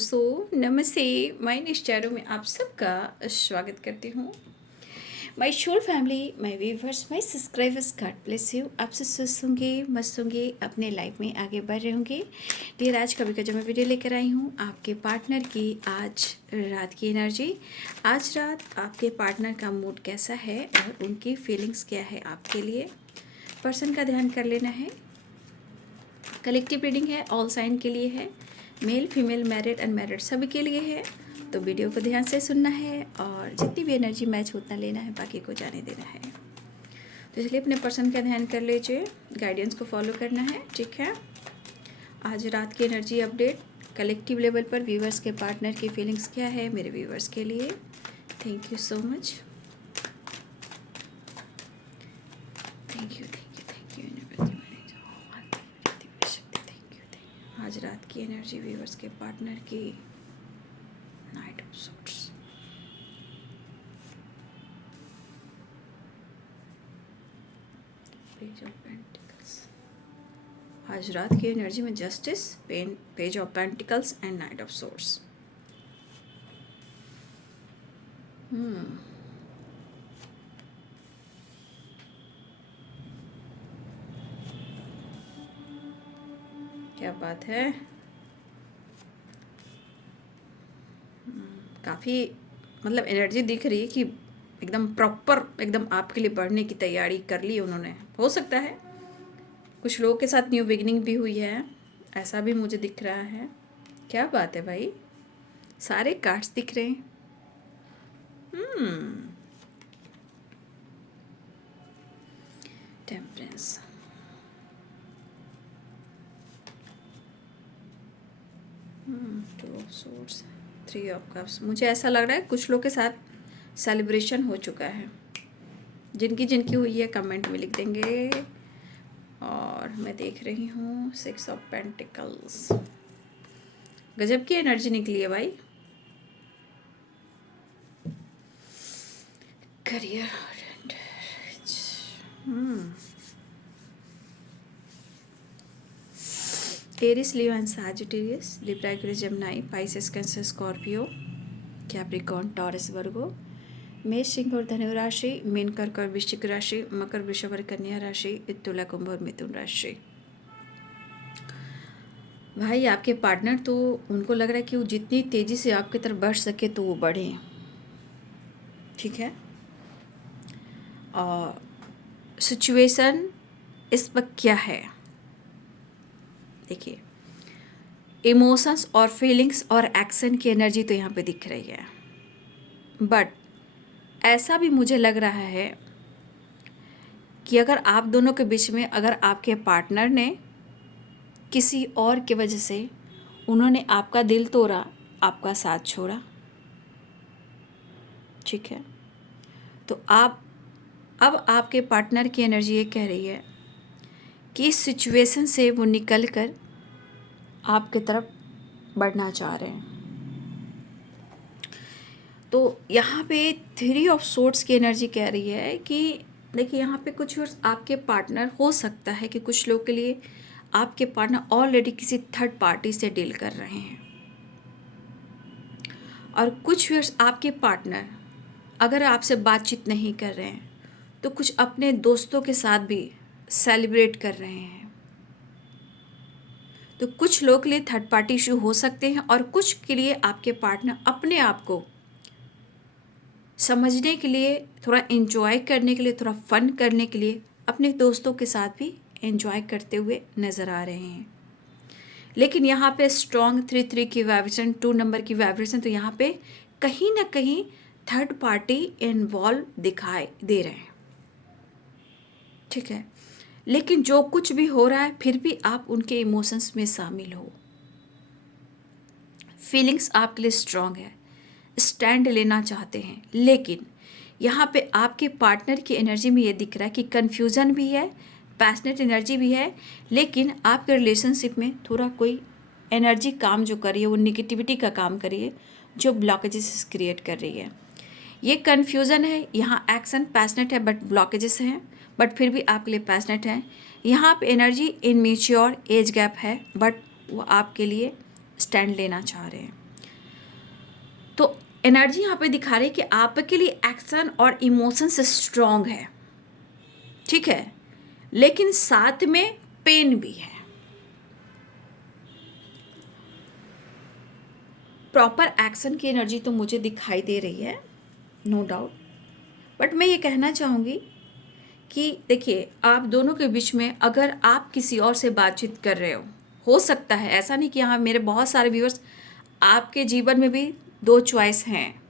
दोस्तों नमस्ते। मैं निश्चारों में आप सबका स्वागत करती हूँ। My soul family, my viewers, my subscribers, God bless you. आपसे स्वस्थ होंगे, मस्त होंगे, अपने लाइफ में आगे बढ़ रहे होंगे। डियर, आज कभी का जो मैं वीडियो लेकर आई हूँ आपके पार्टनर की आज रात की एनर्जी। आज रात आपके पार्टनर का मूड कैसा है और उनकी फीलिंग्स क्या है आपके लिए, पर्सन का ध्यान कर लेना है। कलेक्टिव रीडिंग है, ऑल साइन के लिए है, मेल फीमेल मैरिड अनमैरिड सभी के लिए है। तो वीडियो को ध्यान से सुनना है और जितनी भी एनर्जी मैच उतना लेना है, बाकी को जाने देना है। तो इसलिए अपने पर्सन का ध्यान कर लीजिए, गाइडेंस को फॉलो करना है, ठीक है। आज रात की एनर्जी अपडेट कलेक्टिव लेवल पर व्यूवर्स के पार्टनर की फीलिंग्स क्या है मेरे व्यूवर्स के लिए। Thank you so much, thank you आज रात की एनर्जी व्यूवर्स के पार्टनर की night of sorts. Page of pentacles. आज रात की एनर्जी में justice, page of pentacles and night of sorts. क्या बात है। काफ़ी मतलब एनर्जी दिख रही है कि एकदम प्रॉपर, एकदम आपके लिए बढ़ने की तैयारी कर ली उन्होंने। हो सकता है कुछ लोगों के साथ न्यू बिगिनिंग भी हुई है, ऐसा भी मुझे दिख रहा है। क्या बात है भाई, सारे कार्ड्स दिख रहे हैं। Temperance, two of swords, three of cups. मुझे ऐसा लग रहा है कुछ लोग के साथ सेलिब्रेशन हो चुका है। जिनकी जिनकी हुई है कमेंट में लिख देंगे। और मैं देख रही हूँ सिक्स ऑफ पेंटिकल्स। गजब की एनर्जी निकली है भाई। Career, Aries, Leo and Sagittarius, Libra, Aquarius, Gemini, Pisces, Cancer, Scorpio, Capricorn, Taurus, Virgo, मेष, सिंह और धनु राशि, मीन, कर्क और वृश्चिक राशि, मकर, वृषभ और कन्या राशि, तुला, कुंभ और मिथुन राशि। भाई आपके पार्टनर तो उनको लग रहा है कि वो जितनी तेज़ी से आपकी तरफ बढ़ सके तो वो बढ़े, ठीक है। और सिचुएशन इस वक्त क्या है देखिए, इमोशंस और फीलिंग्स और एक्शन की एनर्जी तो यहाँ पे दिख रही है, बट ऐसा भी मुझे लग रहा है कि अगर आप दोनों के बीच में, अगर आपके पार्टनर ने किसी और की वजह से उन्होंने आपका दिल तोड़ा, आपका साथ छोड़ा, ठीक है, तो अब आपके पार्टनर की एनर्जी ये कह रही है कि इस सिचुएशन से वो निकल कर आपकी तरफ बढ़ना चाह रहे हैं। तो यहाँ पे थ्री ऑफ सोर्ड्स की एनर्जी कह रही है कि देखिए, यहाँ पे कुछ आपके पार्टनर, हो सकता है कि कुछ लोग के लिए आपके पार्टनर ऑलरेडी किसी थर्ड पार्टी से डील कर रहे हैं, और कुछ व्यूअर्स आपके पार्टनर अगर आपसे बातचीत नहीं कर रहे हैं तो कुछ अपने दोस्तों के साथ भी सेलिब्रेट कर रहे हैं। तो कुछ लोग के लिए थर्ड पार्टी इशू हो सकते हैं, और कुछ के लिए आपके पार्टनर अपने आप को समझने के लिए, थोड़ा एंजॉय करने के लिए, थोड़ा फन करने के लिए अपने दोस्तों के साथ भी एंजॉय करते हुए नज़र आ रहे हैं। लेकिन यहाँ पे स्ट्रॉन्ग 3-3 की वाइब्रेशन, 2 नंबर की वाइब्रेशन, तो यहाँ पे कहीं ना कहीं थर्ड पार्टी इन्वॉल्व दिखाई दे रहे हैं, ठीक है। लेकिन जो कुछ भी हो रहा है फिर भी आप उनके इमोशंस में शामिल हो। फीलिंग्स आपके लिए स्ट्रॉन्ग है, स्टैंड लेना चाहते हैं, लेकिन यहाँ पे आपके पार्टनर की एनर्जी में ये दिख रहा है कि कन्फ्यूज़न भी है, पैशनेट एनर्जी भी है, लेकिन आपके रिलेशनशिप में थोड़ा कोई एनर्जी काम जो कर रही है वो निगेटिविटी का काम कर रही है, जो ब्लॉकेजेस क्रिएट कर रही है। ये कन्फ्यूज़न है, यहाँ एक्शन पैशनेट है बट ब्लॉकेजेस हैं, बट फिर भी आपके लिए पैशनेट है। यहाँ पे एनर्जी इनमेच्योर एज गैप है, बट वो आपके लिए स्टैंड लेना चाह रहे हैं। तो एनर्जी यहाँ पे दिखा रही है कि आपके लिए एक्शन और इमोशंस स्ट्रांग है, ठीक है, लेकिन साथ में पेन भी है। प्रॉपर एक्शन की एनर्जी तो मुझे दिखाई दे रही है, नो डाउट, बट मैं ये कहना चाहूँगी कि देखिए, आप दोनों के बीच में अगर आप किसी और से बातचीत कर रहे हो सकता है, ऐसा नहीं कि हाँ, मेरे बहुत सारे व्यूअर्स, आपके जीवन में भी दो चॉइस हैं,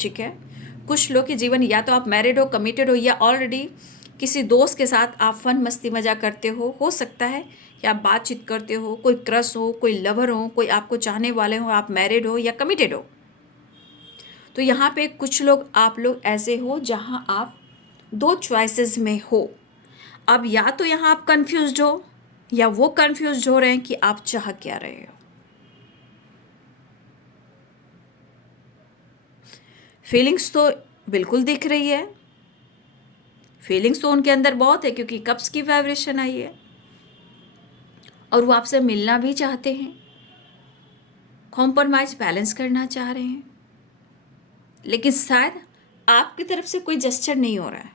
ठीक है। कुछ लोग के जीवन, या तो आप मैरिड हो, कमिटेड हो, या ऑलरेडी किसी दोस्त के साथ आप फन मस्ती मजा करते हो सकता है कि आप बातचीत करते हो, कोई क्रश हो, कोई लवर हो, कोई आपको चाहने वाले हो, आप मैरिड हो या कमिटेड हो। तो यहाँ पे कुछ लोग, आप लोग ऐसे हो जहाँ आप दो चॉइसेस में हो। अब या तो यहाँ आप कंफ्यूज्ड हो, या वो कंफ्यूज्ड हो रहे हैं कि आप चाह क्या रहे हो। फीलिंग्स तो बिल्कुल दिख रही है, फीलिंग्स तो उनके अंदर बहुत है, क्योंकि कप्स की वाइब्रेशन आई है और वो आपसे मिलना भी चाहते हैं, कॉम्प्रोमाइज बैलेंस करना चाह रहे हैं, लेकिन शायद आपकी तरफ से कोई जेस्चर नहीं हो रहा है,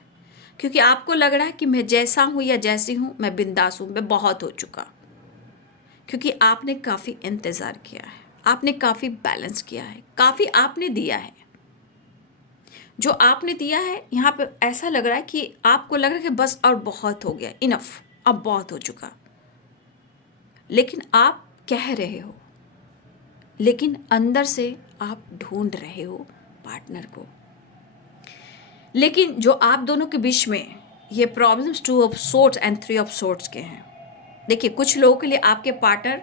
क्योंकि आपको लग रहा है कि मैं जैसा हूँ या जैसी हूँ, मैं बिंदास हूँ, मैं बहुत हो चुका, क्योंकि आपने काफ़ी इंतज़ार किया है, आपने काफ़ी बैलेंस किया है, काफ़ी आपने दिया है। जो आपने दिया है, यहाँ पे ऐसा लग रहा है कि आपको लग रहा है कि बस और बहुत हो गया, इनफ, अब बहुत हो चुका। लेकिन आप कह रहे हो, लेकिन अंदर से आप ढूंढ रहे हो पार्टनर को। लेकिन जो आप दोनों के बीच में ये problems 2 of sorts and 3 of sorts के हैं। देखिए, कुछ लोगों के लिए आपके पार्टनर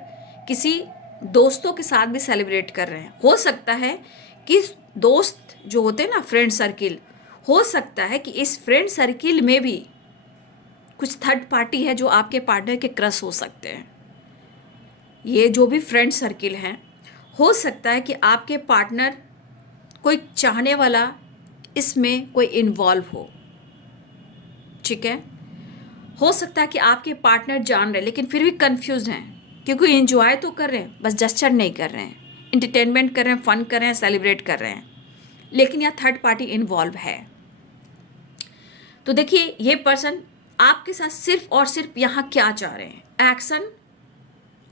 किसी दोस्तों के साथ भी सेलिब्रेट कर रहे हैं। हो सकता है कि दोस्त जो होते हैं ना, फ्रेंड सर्किल, हो सकता है कि इस फ्रेंड सर्किल में भी कुछ थर्ड पार्टी है जो आपके पार्टनर के क्रश हो सकते हैं। ये जो भी फ्रेंड सर्किल हैं, हो सकता है कि आपके पार्टनर, कोई चाहने वाला इसमें कोई इन्वॉल्व हो, ठीक है। हो सकता है कि आपके पार्टनर जान रहे लेकिन फिर भी कंफ्यूज हैं, क्योंकि एंजॉय तो कर रहे हैं, बस जस्चर नहीं कर रहे हैं, इंटरटेनमेंट कर रहे हैं, फन कर रहे हैं, सेलिब्रेट कर रहे हैं, लेकिन यहाँ थर्ड पार्टी इन्वॉल्व है। तो देखिए, ये पर्सन आपके साथ सिर्फ और सिर्फ यहाँ क्या चाह रहे हैं, एक्शन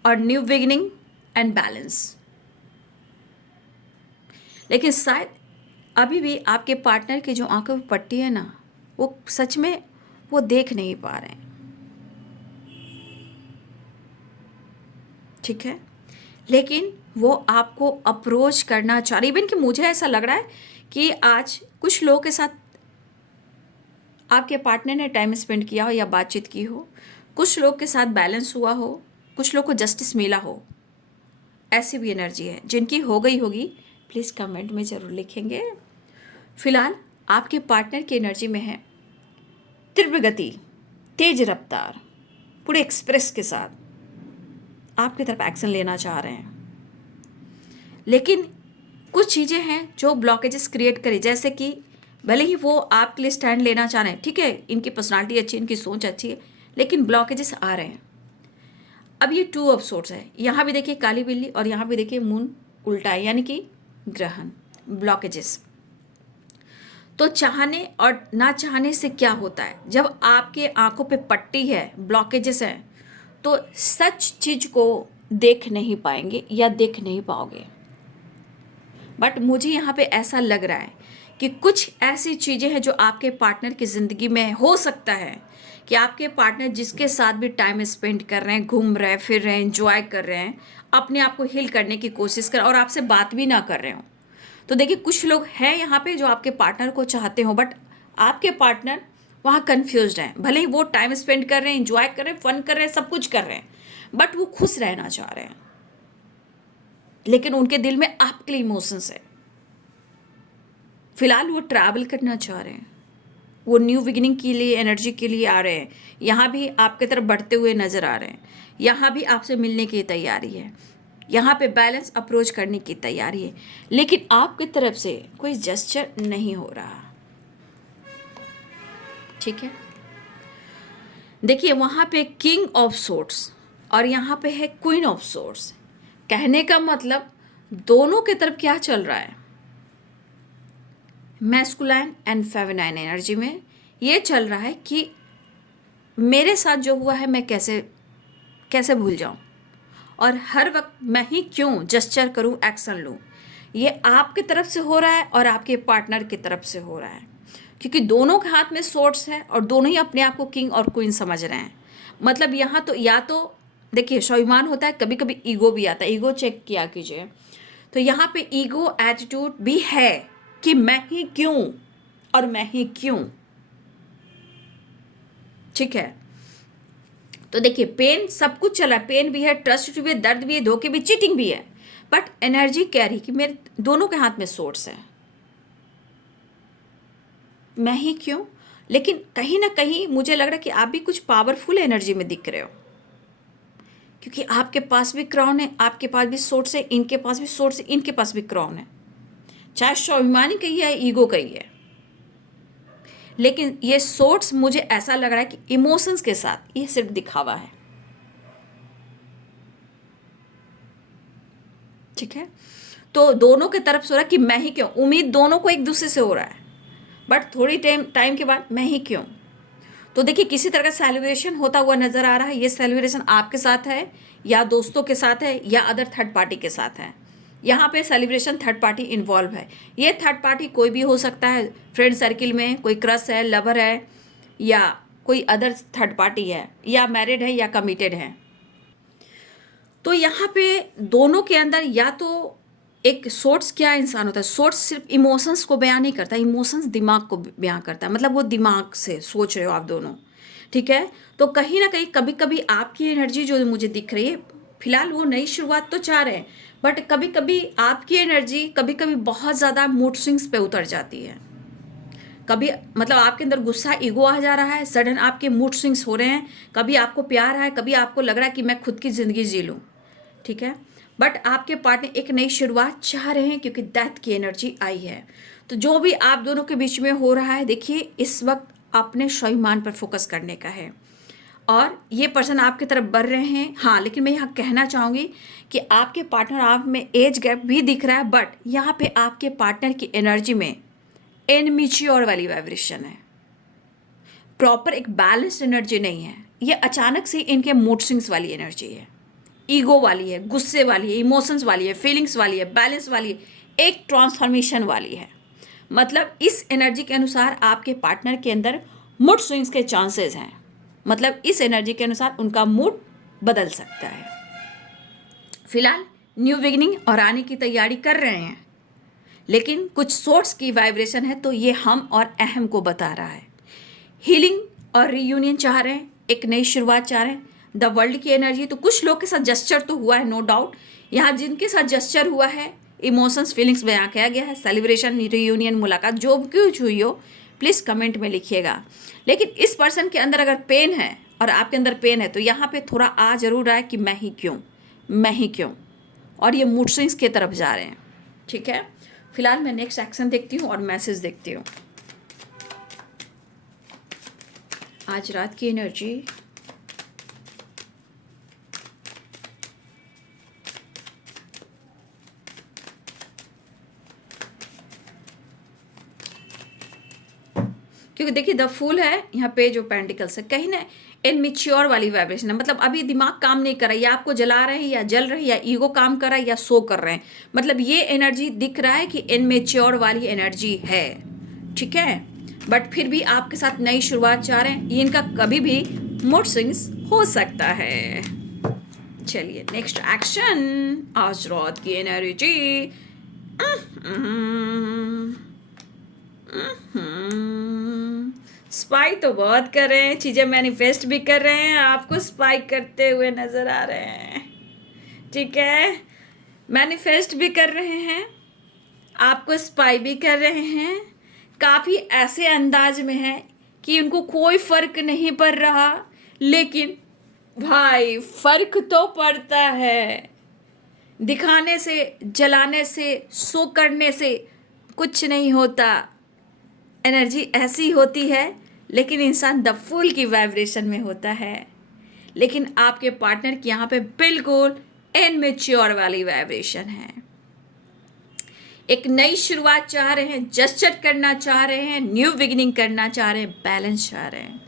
और न्यू बिगिनिंग एंड बैलेंस। लेकिन शायद अभी भी आपके पार्टनर की जो आंखों में पट्टी है ना, वो सच में वो देख नहीं पा रहे हैं, ठीक है। लेकिन वो आपको अप्रोच करना चाह रही। इवन कि मुझे ऐसा लग रहा है कि आज कुछ लोगों के साथ आपके पार्टनर ने टाइम स्पेंड किया हो या बातचीत की हो, कुछ लोग के साथ बैलेंस हुआ हो, कुछ लोग को जस्टिस मिला हो, ऐसी भी एनर्जी है। जिनकी हो गई होगी प्लीज़ कमेंट में ज़रूर लिखेंगे। फिलहाल आपके पार्टनर की एनर्जी में है तीव्र गति, तेज रफ्तार, पूरे एक्सप्रेस के साथ आपकी तरफ एक्शन लेना चाह रहे हैं, लेकिन कुछ चीज़ें हैं जो ब्लॉकेजेस क्रिएट करें, जैसे कि भले ही वो आपके लिए स्टैंड लेना चाह रहे हैं, ठीक है, इनकी पर्सनालिटी अच्छी है, इनकी सोच अच्छी है, लेकिन ब्लॉकेजेस आ रहे हैं। अब ये 2 ऑफ सोर्ट्स है, यहाँ भी देखिए काली बिल्ली और यहाँ भी देखिए मून उल्टा है, यानी कि ग्रहण, ब्लॉकेजेस। तो चाहने और ना चाहने से क्या होता है, जब आपके आंखों पे पट्टी है, ब्लॉकेजेस हैं, तो सच चीज़ को देख नहीं पाएंगे या देख नहीं पाओगे। बट मुझे यहाँ पे ऐसा लग रहा है कि कुछ ऐसी चीज़ें हैं जो आपके पार्टनर की ज़िंदगी में हो सकता है कि आपके पार्टनर जिसके साथ भी टाइम स्पेंड कर रहे हैं, घूम रहे हैं, फिर रहे हैं, एंजॉय कर रहे हैं, अपने आप को हील करने की कोशिश कर, और आपसे बात भी ना कर रहे हो। तो देखिए, कुछ लोग हैं यहाँ पे जो आपके पार्टनर को चाहते हो, बट आपके पार्टनर वहाँ कन्फ्यूज्ड हैं। भले ही वो टाइम स्पेंड कर रहे हैं, एंजॉय कर रहे हैं, फन कर रहे हैं, सब कुछ कर रहे हैं, बट वो खुश रहना चाह रहे हैं, लेकिन उनके दिल में आपके लिए इमोशंस है। फिलहाल वो ट्रैवल करना चाह रहे हैं, वो न्यू बिगिनिंग के लिए, एनर्जी के लिए आ रहे हैं। यहाँ भी आपके तरफ बढ़ते हुए नज़र आ रहे हैं, यहाँ भी आपसे मिलने की तैयारी है, यहाँ पे बैलेंस अप्रोच करने की तैयारी है, लेकिन आपकी तरफ से कोई जेस्चर नहीं हो रहा, ठीक है। देखिए, वहाँ पे किंग ऑफ सोर्ट्स और यहाँ पे है क्वीन ऑफ सोर्ट्स। कहने का मतलब दोनों के तरफ क्या चल रहा है, मैस्कुलाइन एंड फेमिनाइन एनर्जी में ये चल रहा है कि मेरे साथ जो हुआ है मैं कैसे कैसे भूल जाऊं, और हर वक्त मैं ही क्यों जेस्चर करूं, एक्शन लूं। ये आपके तरफ से हो रहा है और आपके पार्टनर की तरफ से हो रहा है, क्योंकि दोनों के हाथ में सोर्ड्स है और दोनों ही अपने आप को किंग और क्वीन समझ रहे हैं। मतलब यहाँ तो या तो देखिए स्वाभिमान होता है, कभी कभी ईगो भी आता है, ईगो चेक किया कीजिए। तो यहाँ पे ईगो एटीट्यूड भी है कि मैं ही क्यों और मैं ही क्यों। ठीक है, तो देखिए पेन सब कुछ चला है, पेन भी है, ट्रस्ट भी है, दर्द भी है, धोखे भी, चीटिंग भी है, बट एनर्जी क्या रही कि मेरे दोनों के हाथ में सोर्स है, मैं ही क्यों। लेकिन कहीं ना कहीं मुझे लग रहा है कि आप भी कुछ पावरफुल एनर्जी में दिख रहे हो, क्योंकि आपके पास भी क्राउन है, आपके पास भी सोर्स है, इनके पास भी सोर्स है, इनके पास भी क्राउन है, चाहे स्वाभिमानी कही है, ईगो कही है। लेकिन ये सोर्स मुझे ऐसा लग रहा है कि इमोशंस के साथ, ये सिर्फ दिखावा है। ठीक है, तो दोनों की तरफ से हो रहा है कि मैं ही क्यों, उम्मीद दोनों को एक दूसरे से हो रहा है, बट थोड़ी टाइम के बाद मैं ही क्यों। तो देखिए किसी तरह का सेलिब्रेशन होता हुआ नजर आ रहा है। ये सेलिब्रेशन आपके साथ है या दोस्तों के साथ है या अदर थर्ड पार्टी के साथ है। यहाँ पे सेलिब्रेशन थर्ड पार्टी इन्वॉल्व है। ये थर्ड पार्टी कोई भी हो सकता है, फ्रेंड सर्किल में कोई क्रश है, लवर है, या कोई अदर थर्ड पार्टी है, या मैरिड है या कमिटेड है। तो यहाँ पे दोनों के अंदर या तो एक सोर्स, क्या इंसान होता है, सोर्स सिर्फ इमोशंस को बयान नहीं करता, इमोशंस दिमाग को बयान करता है, मतलब वो दिमाग से सोच रहे हो आप दोनों। ठीक है, तो कहीं ना कहीं कभी कभी आपकी एनर्जी जो मुझे दिख रही है, फिलहाल वो नई शुरुआत तो चाह रहे हैं, बट कभी कभी आपकी एनर्जी कभी कभी बहुत ज़्यादा मूड स्विंग्स पे उतर जाती है। कभी मतलब आपके अंदर गुस्सा, ईगो आ जा रहा है, सडन आपके मूड स्विंग्स हो रहे हैं, कभी आपको प्यार है, कभी आपको लग रहा है कि मैं खुद की ज़िंदगी जी लूँ। ठीक है, बट आपके पार्टनर एक नई शुरुआत चाह रहे हैं, क्योंकि डेथ की एनर्जी आई है। तो जो भी आप दोनों के बीच में हो रहा है, देखिए इस वक्त अपने स्वाभिमान पर फोकस करने का है, और ये पर्सन आपकी तरफ बढ़ रहे हैं। हाँ, लेकिन मैं यहाँ कहना चाहूँगी कि आपके पार्टनर आप में एज गैप भी दिख रहा है, बट यहाँ पे आपके पार्टनर की एनर्जी में इनमेच्योर वाली वाइब्रेशन है, प्रॉपर एक बैलेंस्ड एनर्जी नहीं है। ये अचानक से इनके मूड स्विंग्स वाली एनर्जी है, ईगो वाली है, गुस्से वाली है, इमोशंस वाली है, फीलिंग्स वाली है, बैलेंस वाली है, एक ट्रांसफॉर्मेशन वाली है। मतलब इस एनर्जी के अनुसार आपके पार्टनर के अंदर मूड स्विंग्स के चांसेस हैं, मतलब इस एनर्जी के अनुसार उनका मूड बदल सकता है। फिलहाल न्यू बिगिनिंग और आने की तैयारी कर रहे हैं, लेकिन कुछ सोर्स की वाइब्रेशन है, तो ये हम और अहम को बता रहा है। हीलिंग और रीयूनियन चाह रहे हैं, एक नई शुरुआत चाह रहे हैं। द वर्ल्ड की एनर्जी, तो कुछ लोग के साथ जस्चर तो हुआ है, नो डाउट। यहाँ जिनके साथ जस्चर हुआ है, इमोशंस फीलिंग्स बयां किया गया है, सेलिब्रेशन, रीयूनियन, मुलाकात जो कुछ हुई हो, प्लीज़ कमेंट में लिखिएगा। लेकिन इस पर्सन के अंदर अगर पेन है और आपके अंदर पेन है, तो यहाँ पे थोड़ा आ जरूर रहा है कि मैं ही क्यों, मैं ही क्यों, और ये मूड स्विंग्स की तरफ जा रहे हैं। ठीक है, फिलहाल मैं नेक्स्ट एक्शन देखती हूँ और मैसेज देखती हूँ। आज रात की एनर्जी, क्योंकि देखिए द फूल है यहाँ पे, जो पेंटिकल्स है कहीं ना इनमेच्योर वाली वाइब्रेशन है, मतलब अभी दिमाग काम नहीं कर रहा है, या आपको जला रहे हैं या जल रहे हैं, या ईगो काम कर रहा है या सो कर रहे हैं, मतलब ये एनर्जी दिख रहा है कि इनमेच्योर वाली एनर्जी है। ठीक है, बट फिर भी आपके साथ नई शुरुआत चाह रहे हैं, ये इनका कभी भी मूड स्विंग्स हो सकता है। चलिए नेक्स्ट एक्शन, आज रात की एनर्जी। स्पाई तो बहुत कर रहे हैं, चीज़ें मैनिफेस्ट भी कर रहे हैं, आपको स्पाई करते हुए नज़र आ रहे हैं। ठीक है, मैनिफेस्ट भी कर रहे हैं, आपको स्पाई भी कर रहे हैं, काफ़ी ऐसे अंदाज में है कि उनको कोई फ़र्क नहीं पड़ रहा, लेकिन भाई फ़र्क तो पड़ता है। दिखाने से, जलाने से, शो करने से कुछ नहीं होता, एनर्जी ऐसी होती है, लेकिन इंसान द फूल की वाइब्रेशन में होता है। लेकिन आपके पार्टनर की यहाँ पे बिल्कुल इनमेच्योर वाली वाइब्रेशन है। एक नई शुरुआत चाह रहे हैं, जस्चर करना चाह रहे हैं, न्यू बिगिनिंग करना चाह रहे हैं, बैलेंस चाह रहे हैं।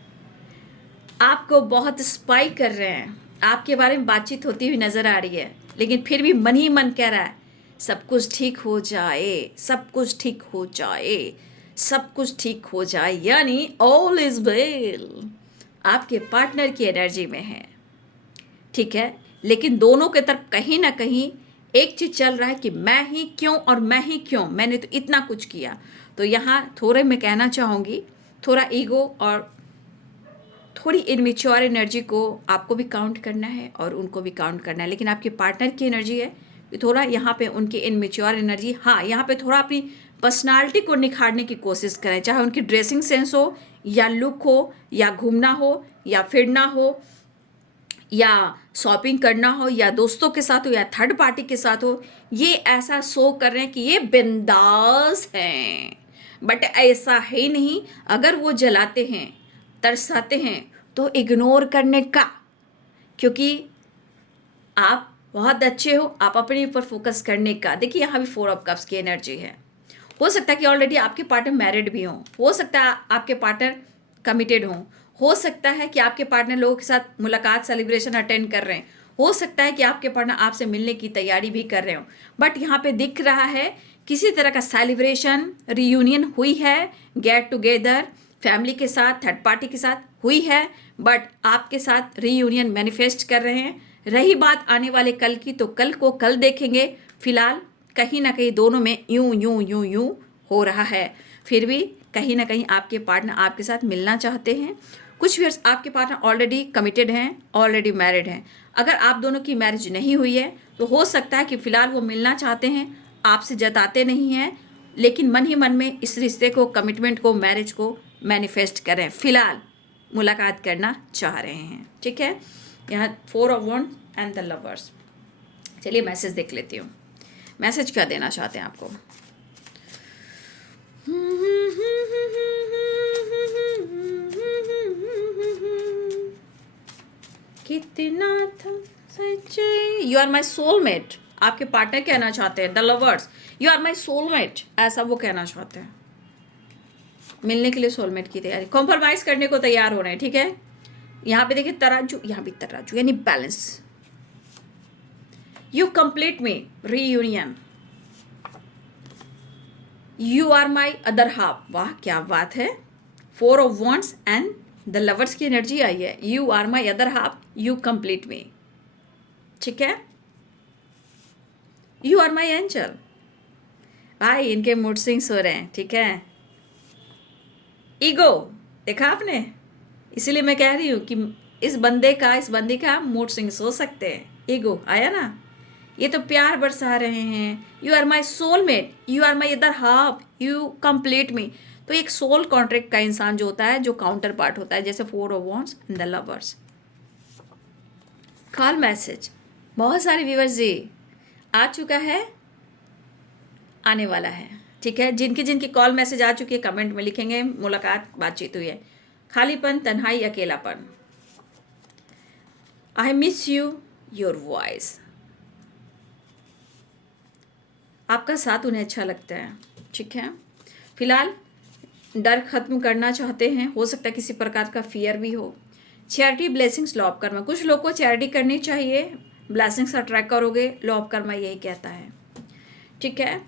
आपको बहुत स्पाई कर रहे हैं, आपके बारे में बातचीत होती हुई नजर आ रही है, लेकिन फिर भी मन ही मन कह रहा है सब कुछ ठीक हो जाए, सब कुछ ठीक हो जाए, सब कुछ ठीक हो जाए, यानी ऑल इज वेल आपके पार्टनर की एनर्जी में है। ठीक है, लेकिन दोनों के तरफ कहीं ना कहीं एक चीज चल रहा है कि मैं ही क्यों और मैं ही क्यों, मैंने तो इतना कुछ किया। तो यहाँ थोड़े मैं कहना चाहूँगी, थोड़ा ईगो और थोड़ी इनमेच्योर एनर्जी को आपको भी काउंट करना है और उनको भी काउंट करना है। लेकिन आपके पार्टनर की एनर्जी है कि थोड़ा यहाँ पे उनकी इनमेच्योर एनर्जी, हाँ यहाँ पे थोड़ा अपनी पर्सनालिटी को निखारने की कोशिश करें, चाहे उनकी ड्रेसिंग सेंस हो या लुक हो या घूमना हो या फिरना हो या शॉपिंग करना हो या दोस्तों के साथ हो या थर्ड पार्टी के साथ हो, ये ऐसा शो कर रहे हैं कि ये बिंदास हैं। बट ऐसा है नहीं। अगर वो जलाते हैं, तरसाते हैं, तो इग्नोर करने का, क्योंकि आप बहुत अच्छे हो, आप अपने ऊपर फोकस करने का। देखिए यहाँ भी 4 ऑफ कप्स की एनर्जी है। हो सकता है कि ऑलरेडी आपके पार्टनर मैरिड भी हो सकता है आपके पार्टनर कमिटेड हो सकता है कि आपके पार्टनर लोगों के साथ मुलाकात, सेलिब्रेशन अटेंड कर रहे हैं, हो सकता है कि आपके पार्टनर आपसे मिलने की तैयारी भी कर रहे हो। बट यहाँ पे दिख रहा है किसी तरह का सेलिब्रेशन, रियूनियन हुई है, गेट टुगेदर फैमिली के साथ, थर्ड पार्टी के साथ हुई है, बट आपके साथ रीयूनियन मैनिफेस्ट कर रहे हैं। रही बात आने वाले कल की, तो कल को कल देखेंगे। फिलहाल कहीं ना कहीं दोनों में यूं यूं यूं यूं हो रहा है। फिर भी कहीं ना कहीं आपके पार्टनर आपके साथ मिलना चाहते हैं। कुछ व्यूअर्स आपके पार्टनर ऑलरेडी कमिटेड हैं, ऑलरेडी मैरिड हैं। अगर आप दोनों की मैरिज नहीं हुई है तो हो सकता है कि फिलहाल वो मिलना चाहते हैं, आपसे जताते नहीं हैं, लेकिन मन ही मन में इस रिश्ते को, कमिटमेंट को, मैरिज को मैनिफेस्ट करें, फिलहाल मुलाकात करना चाह रहे हैं। ठीक है, यहाँ 4 of wands and the lovers. चलिए मैसेज देख लेती हूँ, मैसेज क्या देना चाहते हैं आपको। कितना था सच्चाई। यू आर माई सोलमेट, आपके पार्टनर कहना चाहते हैं, the lovers, you are my soulmate, ऐसा वो कहना चाहते हैं। मिलने के लिए सोलमेट की तैयारी, कॉम्प्रोमाइज करने को तैयार हो रहे हैं। ठीक है, यहाँ पे देखिए तराजू, यहाँ भी तराजू, यानी balance. You complete me reunion, you are my other half, वाह क्या बात है। 4 of wands and the lovers की एनर्जी आई है। You are my other half, you complete me. ठीक है, यू आर माई एंजल। भाई इनके मूड स्विंग्स हो रहे हैं। ठीक है, ईगो देखा आपने, इसीलिए मैं कह रही हूँ कि इस बंदी का मूड स्विंग्स हो सकते हैं। ईगो आया ना, ये तो प्यार बरसा रहे हैं। You are my soulmate, you are my other half, you complete me. तो एक सोल कॉन्ट्रैक्ट का इंसान जो होता है, जो काउंटर पार्ट होता है, जैसे 4 of wands and the lovers. Call message बहुत सारे व्यूअर्स जी आ चुका है, आने वाला है। ठीक है, जिनकी जिनकी कॉल मैसेज आ चुकी है कमेंट में लिखेंगे, मुलाकात, बातचीत हुई है। खालीपन, तन्हाई, अकेलापन। I miss you, your voice. आपका साथ उन्हें अच्छा लगता है। ठीक है, फिलहाल डर खत्म करना चाहते हैं, हो सकता है किसी प्रकार का फियर भी हो। Charity, blessings, law of Karma, कुछ लोग को चैरिटी करनी चाहिए, ब्लेसिंग्स अट्रैक्ट करोगे, लॉ ऑफ कर्मा यही कहता है। ठीक है,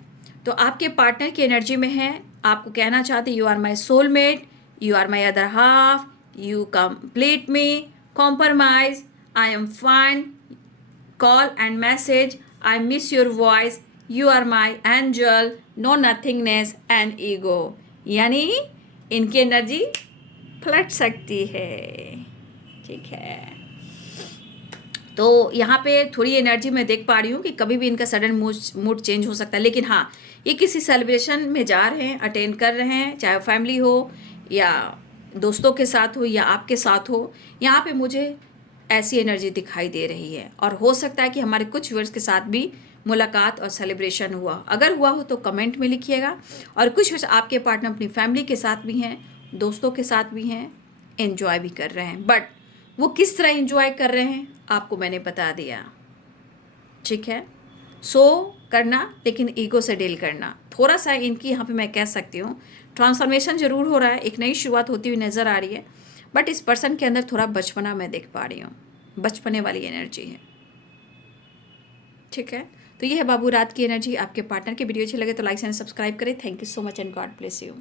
तो आपके पार्टनर की एनर्जी में है, आपको कहना चाहते you are my soulmate, you are my other half, you complete me, compromise, I am fine, call and message, I miss your voice, you are my angel, no nothingness and ego. यानी इनकी energy flirt सकती है। ठीक है, तो यहाँ पे थोड़ी एनर्जी मैं देख पा रही हूँ कि कभी भी इनका सडन मूड चेंज हो सकता है। लेकिन हाँ, ये किसी सेलिब्रेशन में जा रहे हैं, अटेंड कर रहे हैं, चाहे फैमिली हो या दोस्तों के साथ हो या आपके साथ हो। यहाँ पे मुझे ऐसी एनर्जी दिखाई दे रही है, और हो सकता है कि हमारे कुछ व्यूअर्स के साथ भी मुलाकात और सेलिब्रेशन हुआ। अगर हुआ हो तो कमेंट में लिखिएगा। और कुछ व्यूअर्स आपके पार्टनर अपनी फैमिली के साथ भी हैं, दोस्तों के साथ भी हैं, एंजॉय भी कर रहे हैं। बट वो किस तरह एंजॉय कर रहे हैं आपको मैंने बता दिया। ठीक है, सो करना, लेकिन ईगो से डील करना। थोड़ा सा इनकी यहाँ पे मैं कह सकती हूँ ट्रांसफॉर्मेशन ज़रूर हो रहा है, एक नई शुरुआत होती हुई नज़र आ रही है, बट इस पर्सन के अंदर थोड़ा बचपना मैं देख पा रही हूँ, बचपने वाली एनर्जी है। ठीक है, तो ये है बाबू रात की एनर्जी आपके पार्टनर की। वीडियो अच्छी लगे तो लाइक एंड सब्सक्राइब करें। Thank you so much and God bless you.